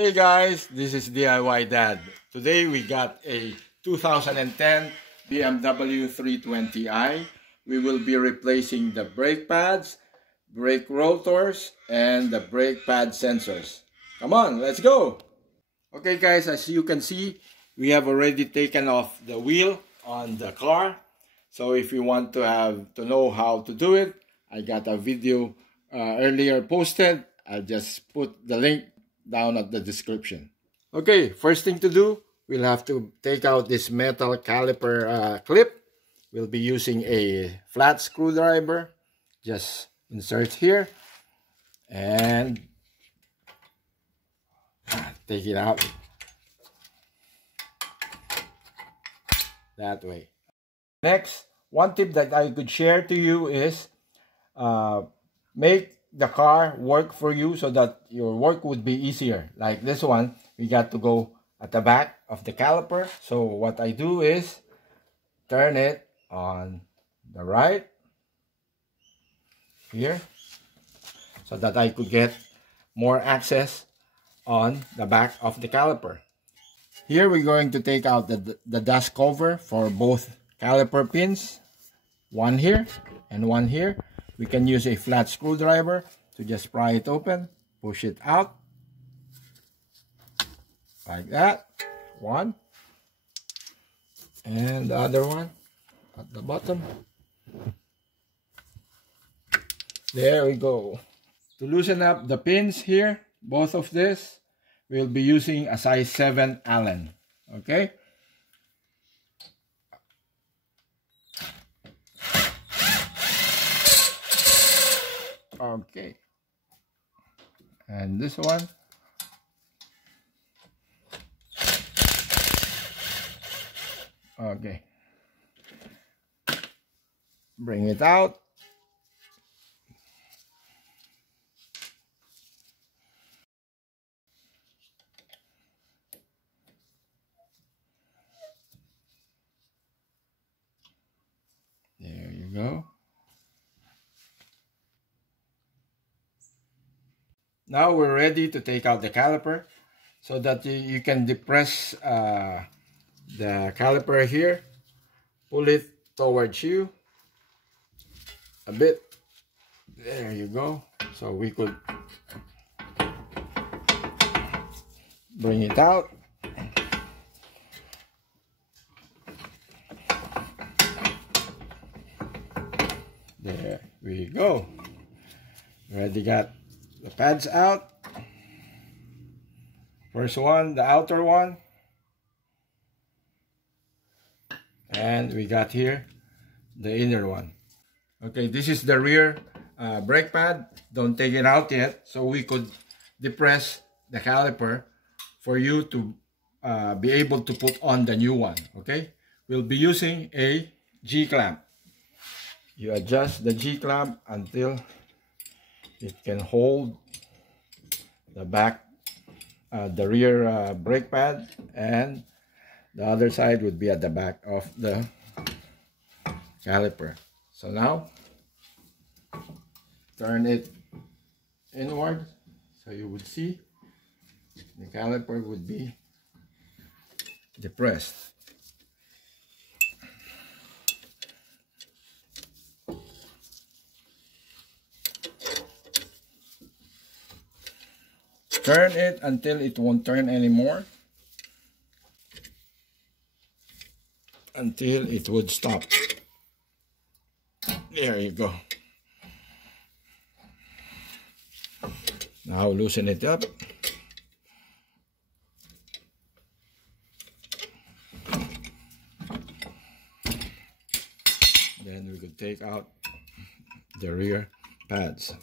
Hey guys, this is DIY Dad. Today we got a 2010 BMW 320i. We will be replacing the brake pads, brake rotors, and the brake pad sensors. Come on, let's go! Okay guys, as you can see, we have already taken off the wheel on the car. So if you want to know how to do it, I got a video earlier posted. I'll just put the link down at the description. Okay, first thing to do, we'll have to take out this metal caliper clip. We'll be using a flat screwdriver. Just insert here and take it out that way. Next, one tip that I could share to you is make the car work for you so that your work would be easier. Like this one, we got to go at the back of the caliper. So what I do is turn it on the right here so that I could get more access on the back of the caliper. Here we're going to take out the dust cover for both caliper pins, one here and one here. We can use a flat screwdriver to just pry it open, push it out like that. One, and the other one at the bottom. There we go. To loosen up the pins here, both of this, we'll be using a size 7 Allen. Okay. Okay, and this one, okay, bring it out. There you go. Now we're ready to take out the caliper so that you can depress the caliper here. Pull it towards you a bit. There you go. So we could bring it out. There we go. Already got the pads out. First one, the outer one. And we got here the inner one. Okay, this is the rear brake pad. Don't take it out yet. So we could depress the caliper for you to be able to put on the new one. Okay, we'll be using a G-clamp. You adjust the G-clamp until it can hold the back, the rear brake pad, and the other side would be at the back of the caliper. So now, turn it inward so you would see the caliper would be depressed. Turn it until it won't turn anymore, until it would stop. There you go. Now loosen it up. Then we could take out the rear pads.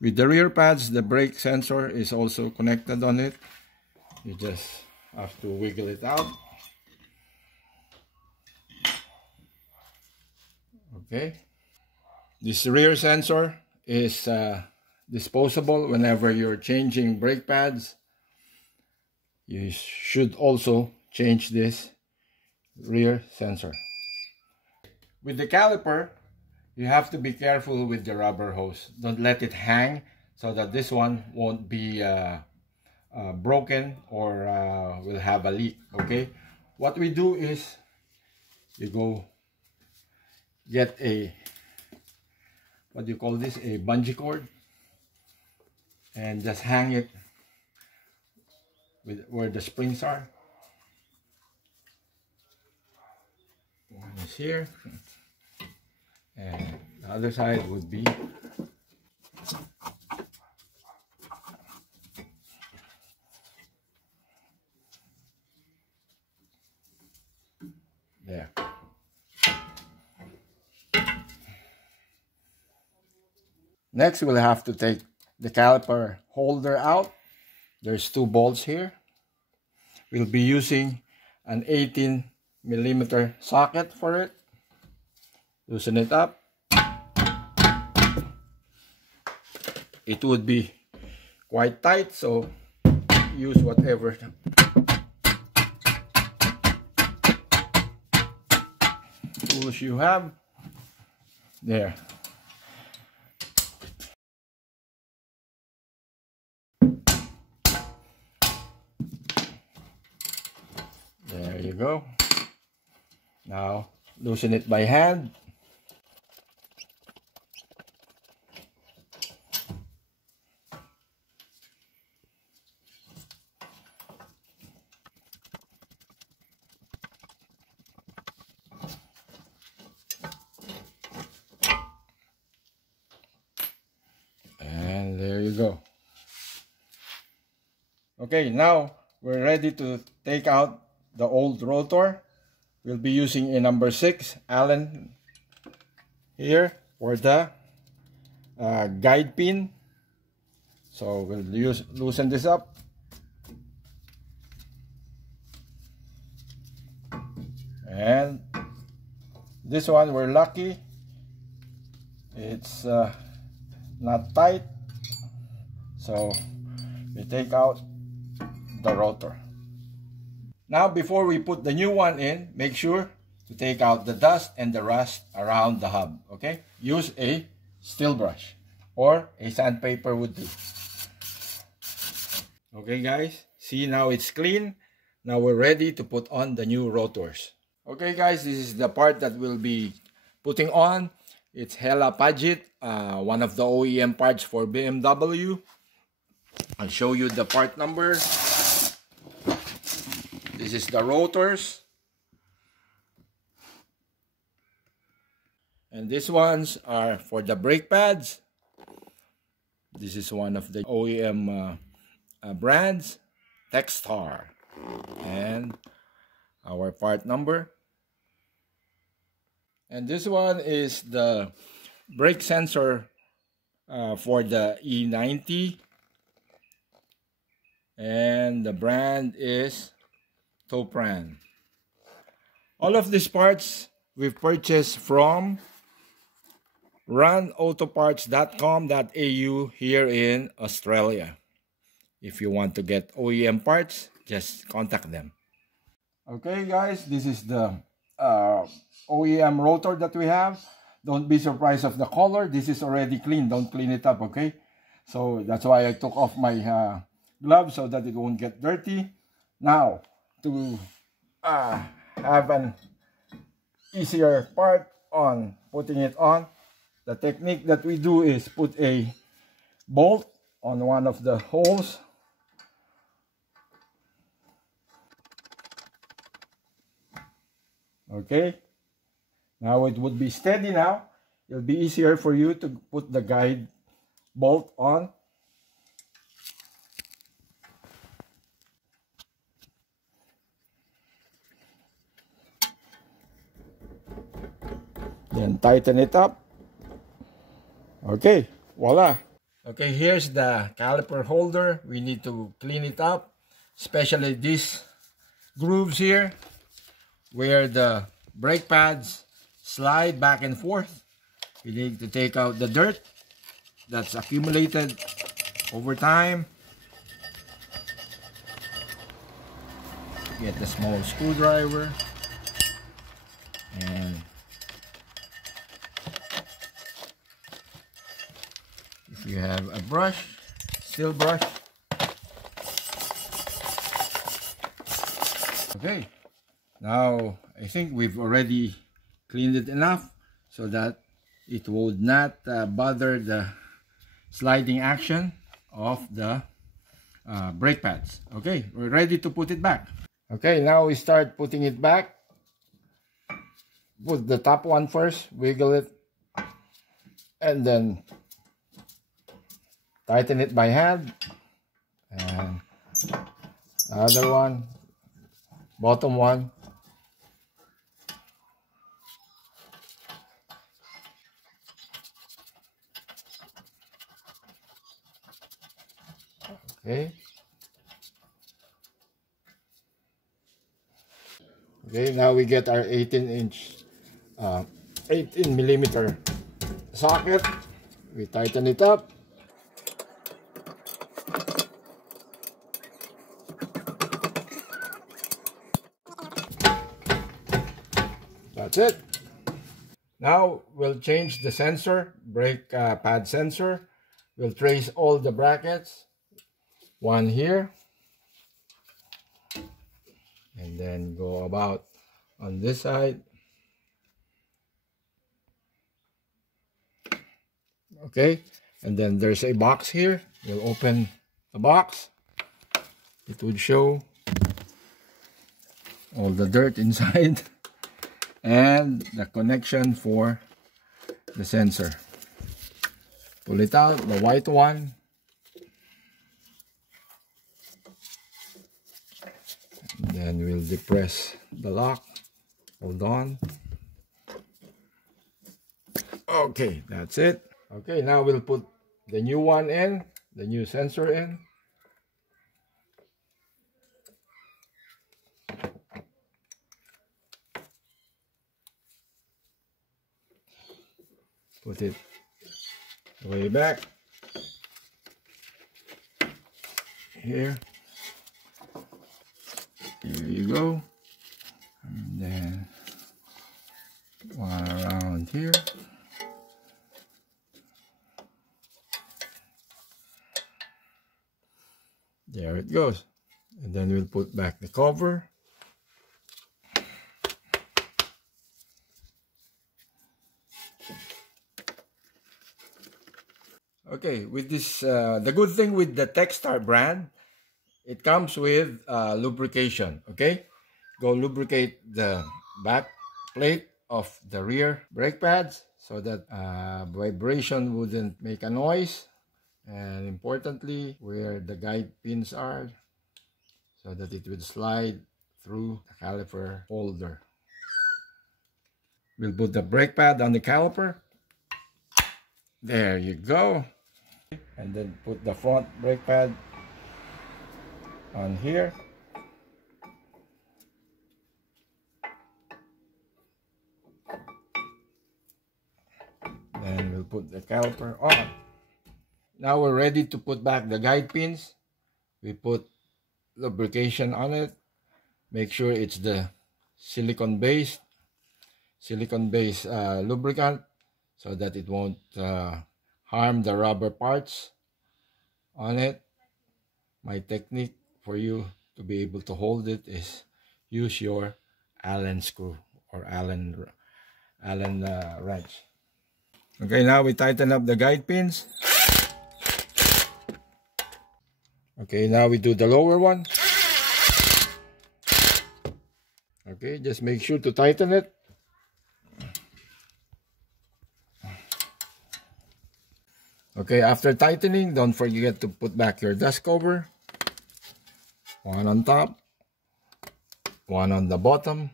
With the rear pads, the brake sensor is also connected on it. You just have to wiggle it out. Okay. This rear sensor is disposable whenever you're changing brake pads. You should also change this rear sensor. With the caliper, you have to be careful with the rubber hose. Don't let it hang so that this one won't be broken or will have a leak. Okay, what we do is you go get a, what do you call this, a bungee cord, and just hang it with where the springs are. One is here, and the other side would be there. Next, we'll have to take the caliper holder out. There's two bolts here. We'll be using an 18mm socket for it. Loosen it up. It would be quite tight, so use whatever tools you have. There. There you go. Now loosen it by hand. And there you go. Okay, now we're ready to take out the old rotor. We'll be using a number 6 Allen here for the guide pin. So we'll loosen this up. And this one, we're lucky. It's not tight. So we take out the rotor. Now, before we put the new one in, make sure to take out the dust and the rust around the hub. Okay? Use a steel brush or a sandpaper would do. Okay guys, see, now it's clean. Now we're ready to put on the new rotors. Okay guys, this is the part that we'll be putting on. It's hella Paget, one of the OEM parts for BMW. I'll show you the part number. This is the rotors. And these ones are for the brake pads. This is one of the OEM brands, Textar. And our part number. And this one is the brake sensor for the E90. And the brand is Topran. All of these parts we've purchased from RunAutoParts.com.au here in Australia. If you want to get OEM parts, just contact them. Okay guys, this is the OEM rotor that we have. Don't be surprised of the color. This is already clean. Don't clean it up, okay? So that's why I took off my gloves so that it won't get dirty. Now, to have an easier part on putting it on, the technique that we do is put a bolt on one of the holes. Okay, now it would be steady now. It'll be easier for you to put the guide bolt on. Then tighten it up. Okay, voila. Okay, here's the caliper holder. We need to clean it up, especially these grooves here where the brake pads slide back and forth. We need to take out the dirt that's accumulated over time. Get the small screwdriver and You have a brush, steel brush. Okay, now I think we've already cleaned it enough so that it would not bother the sliding action of the brake pads. Okay, we're ready to put it back. Okay, now we start putting it back. Put the top one first, wiggle it, and then tighten it by hand. And other one, bottom one. Okay. Okay, now we get our 18 millimeter socket. We tighten it up. That's it. Now we'll change the sensor, brake pad sensor. We'll trace all the brackets. One here. And then go about on this side. Okay, and then there's a box here. We'll open the box. It would show all the dirt inside and the connection for the sensor. Pull it out, the white one. And then we'll depress the lock. Hold on. Okay, that's it. Okay, now we'll put the new one in, the new sensor in. Put it way back. Here. Here you go. And then one around here. There it goes. And then we'll put back the cover. Okay, with this, the good thing with the Techstar brand, it comes with lubrication, okay? Go lubricate the back plate of the rear brake pads so that vibration wouldn't make a noise. And importantly, where the guide pins are, so that it would slide through the caliper holder. We'll put the brake pad on the caliper. There you go. And then put the front brake pad on here. Then we'll put the caliper on. Now we're ready to put back the guide pins. We put lubrication on it. Make sure it's the silicone-based lubricant so that it won't harm the rubber parts on it. My technique for you to be able to hold it is use your Allen screw or Allen wrench. Okay, now we tighten up the guide pins. Okay, now we do the lower one. Okay, just make sure to tighten it. Okay, after tightening, don't forget to put back your dust cover. One on top, one on the bottom.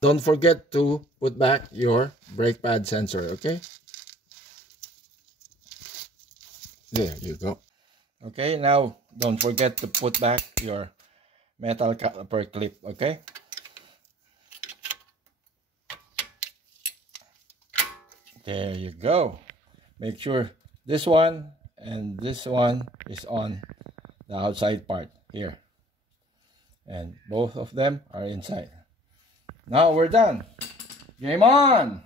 Don't forget to put back your brake pad sensor, okay? There you go. Okay, now don't forget to put back your metal caliper clip, okay? There you go. Make sure this one and this one is on the outside part here. And both of them are inside. Now we're done. Game on!